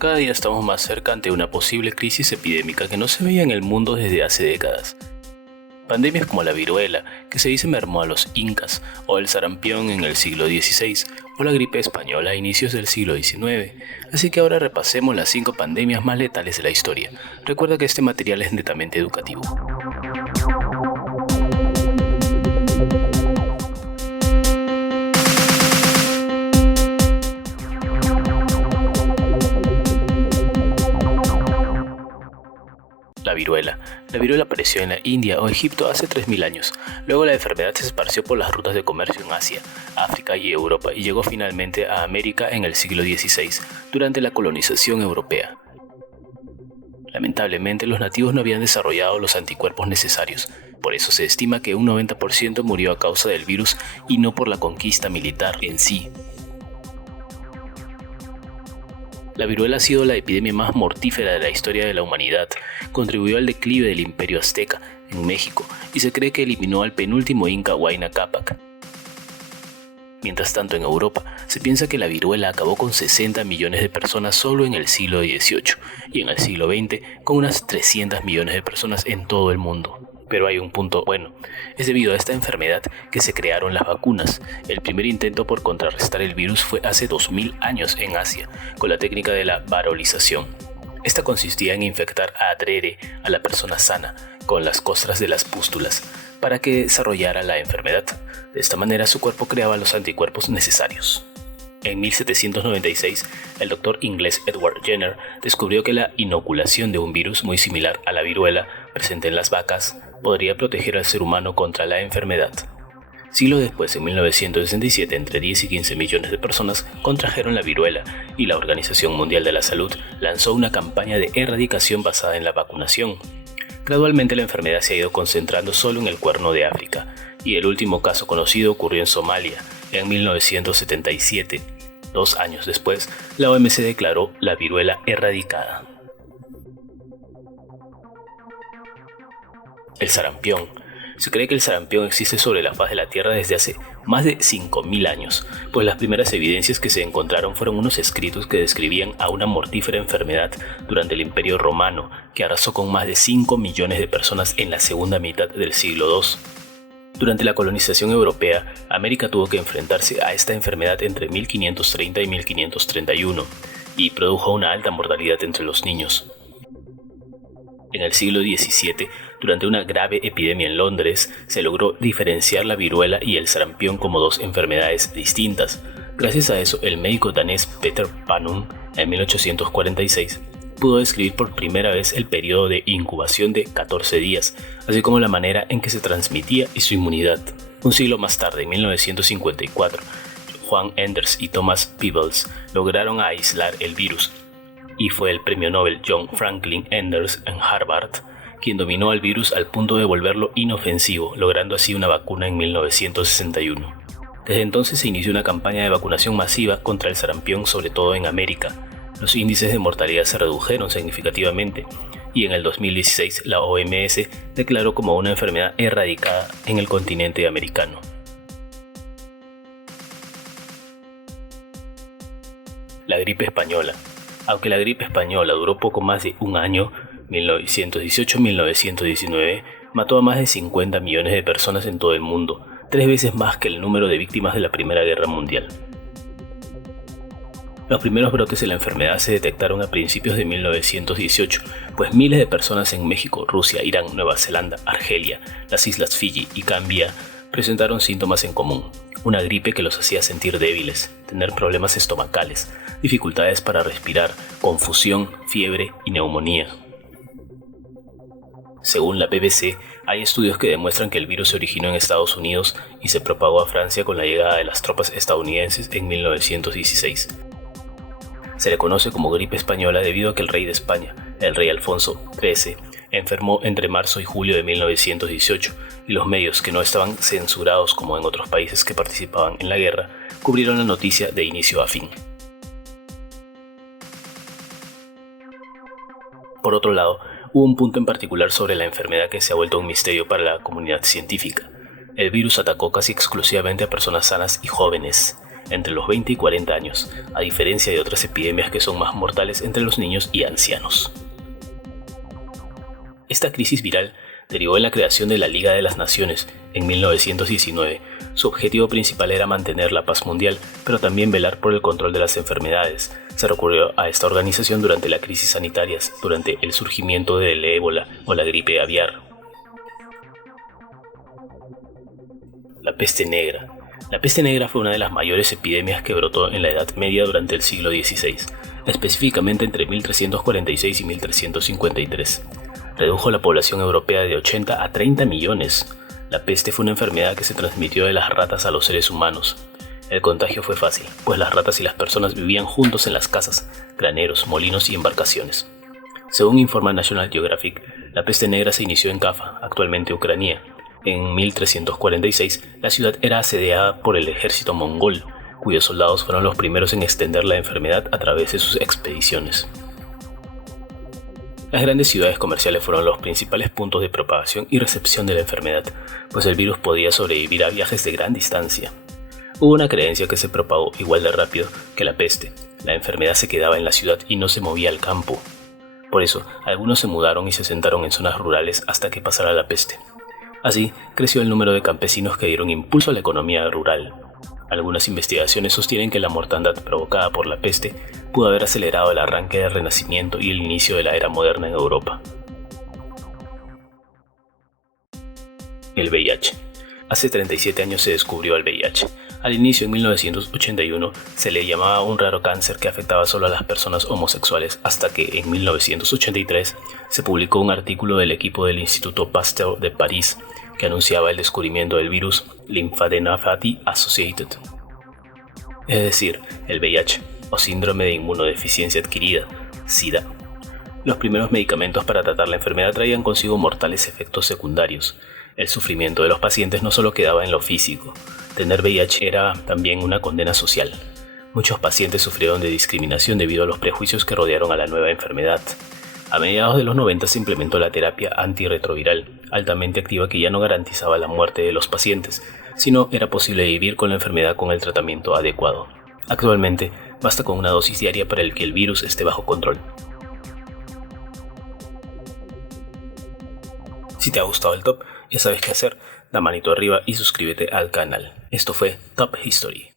Cada día estamos más cerca ante una posible crisis epidémica que no se veía en el mundo desde hace décadas. Pandemias como la viruela, que se dice mermó a los incas, o el sarampión en el siglo XVI, o la gripe española a inicios del siglo XIX. Así que ahora repasemos las 5 pandemias más letales de la historia. Recuerda que este material es netamente educativo. La viruela. La viruela apareció en la India o Egipto hace 3000 años. Luego la enfermedad se esparció por las rutas de comercio en Asia, África y Europa y llegó finalmente a América en el siglo XVI, durante la colonización europea. Lamentablemente, los nativos no habían desarrollado los anticuerpos necesarios. Por eso se estima que un 90% murió a causa del virus y no por la conquista militar en sí. La viruela ha sido la epidemia más mortífera de la historia de la humanidad. Contribuyó al declive del Imperio Azteca en México y se cree que eliminó al penúltimo inca Huayna Cápac. Mientras tanto, en Europa se piensa que la viruela acabó con 60 millones de personas solo en el siglo XVIII y en el siglo XX con unas 300 millones de personas en todo el mundo. Pero hay un punto bueno, es debido a esta enfermedad que se crearon las vacunas. El primer intento por contrarrestar el virus fue hace 2000 años en Asia, con la técnica de la varolización. Esta consistía en infectar adrede a la persona sana con las costras de las pústulas para que desarrollara la enfermedad. De esta manera su cuerpo creaba los anticuerpos necesarios. En 1796, el doctor inglés Edward Jenner descubrió que la inoculación de un virus muy similar a la viruela presente en las vacas podría proteger al ser humano contra la enfermedad. Siglos después, en 1967, entre 10 y 15 millones de personas contrajeron la viruela y la Organización Mundial de la Salud lanzó una campaña de erradicación basada en la vacunación. Gradualmente la enfermedad se ha ido concentrando solo en el Cuerno de África y el último caso conocido ocurrió en Somalia en 1977. 2 años después, la OMS declaró la viruela erradicada. El sarampión. Se cree que el sarampión existe sobre la faz de la Tierra desde hace más de 5000 años, pues las primeras evidencias que se encontraron fueron unos escritos que describían a una mortífera enfermedad durante el Imperio Romano, que arrasó con más de 5 millones de personas en la segunda mitad del siglo II. Durante la colonización europea, América tuvo que enfrentarse a esta enfermedad entre 1530 y 1531, y produjo una alta mortalidad entre los niños. En el siglo XVII, durante una grave epidemia en Londres, se logró diferenciar la viruela y el sarampión como 2 enfermedades distintas. Gracias a eso, el médico danés Peter Panum, en 1846, pudo describir por primera vez el periodo de incubación de 14 días, así como la manera en que se transmitía y su inmunidad. Un siglo más tarde, en 1954, Juan Enders y Thomas Peebles lograron aislar el virus, y fue el premio Nobel John Franklin Enders en Harvard quien dominó al virus al punto de volverlo inofensivo, logrando así una vacuna en 1961. Desde entonces se inició una campaña de vacunación masiva contra el sarampión, sobre todo en América. Los índices de mortalidad se redujeron significativamente y en el 2016 la OMS declaró como una enfermedad erradicada en el continente americano. La gripe española. Aunque la gripe española duró poco más de un año, 1918-1919, mató a más de 50 millones de personas en todo el mundo, 3 veces más que el número de víctimas de la Primera Guerra Mundial. Los primeros brotes de la enfermedad se detectaron a principios de 1918, pues miles de personas en México, Rusia, Irán, Nueva Zelanda, Argelia, las islas Fiji y Gambia presentaron síntomas en común. Una gripe que los hacía sentir débiles, tener problemas estomacales, dificultades para respirar, confusión, fiebre y neumonía. Según la BBC, hay estudios que demuestran que el virus se originó en Estados Unidos y se propagó a Francia con la llegada de las tropas estadounidenses en 1916. Se le conoce como gripe española debido a que el rey de España, el rey Alfonso XIII, enfermó entre marzo y julio de 1918 y los medios, que no estaban censurados como en otros países que participaban en la guerra, cubrieron la noticia de inicio a fin. Por otro lado, hubo un punto en particular sobre la enfermedad que se ha vuelto un misterio para la comunidad científica. El virus atacó casi exclusivamente a personas sanas y jóvenes. entre los 20 y 40 años, a diferencia de otras epidemias que son más mortales entre los niños y ancianos. Esta crisis viral derivó en la creación de la Liga de las Naciones en 1919. Su objetivo principal era mantener la paz mundial, pero también velar por el control de las enfermedades. Se recurrió a esta organización durante las crisis sanitarias, durante el surgimiento del ébola o la gripe aviar. La peste negra. La peste negra fue una de las mayores epidemias que brotó en la Edad Media durante el siglo XVI, específicamente entre 1346 y 1353. Redujo la población europea de 80 a 30 millones. La peste fue una enfermedad que se transmitió de las ratas a los seres humanos. El contagio fue fácil, pues las ratas y las personas vivían juntos en las casas, graneros, molinos y embarcaciones. Según informa National Geographic, la peste negra se inició en Kaffa, actualmente Ucrania. En 1346, la ciudad era asediada por el ejército mongol, cuyos soldados fueron los primeros en extender la enfermedad a través de sus expediciones. Las grandes ciudades comerciales fueron los principales puntos de propagación y recepción de la enfermedad, pues el virus podía sobrevivir a viajes de gran distancia. Hubo una creencia que se propagó igual de rápido que la peste. La enfermedad se quedaba en la ciudad y no se movía al campo. Por eso, algunos se mudaron y se asentaron en zonas rurales hasta que pasara la peste. Así, creció el número de campesinos que dieron impulso a la economía rural. Algunas investigaciones sostienen que la mortandad provocada por la peste pudo haber acelerado el arranque del Renacimiento y el inicio de la era moderna en Europa. El VIH. Hace 37 años se descubrió el VIH. Al inicio, en 1981, se le llamaba un raro cáncer que afectaba solo a las personas homosexuales, hasta que en 1983 se publicó un artículo del equipo del Instituto Pasteur de París que anunciaba el descubrimiento del virus Lymphadenopathy Associated, es decir, el VIH, o síndrome de inmunodeficiencia adquirida, SIDA. Los primeros medicamentos para tratar la enfermedad traían consigo mortales efectos secundarios. El sufrimiento de los pacientes no solo quedaba en lo físico. Tener VIH era también una condena social. Muchos pacientes sufrieron de discriminación debido a los prejuicios que rodearon a la nueva enfermedad. A mediados de los 90 se implementó la terapia antirretroviral, altamente activa, que ya no garantizaba la muerte de los pacientes, sino era posible vivir con la enfermedad con el tratamiento adecuado. Actualmente, basta con una dosis diaria para que el virus esté bajo control. Si te ha gustado el top, ya sabes qué hacer, da manito arriba y suscríbete al canal. Esto fue Top History.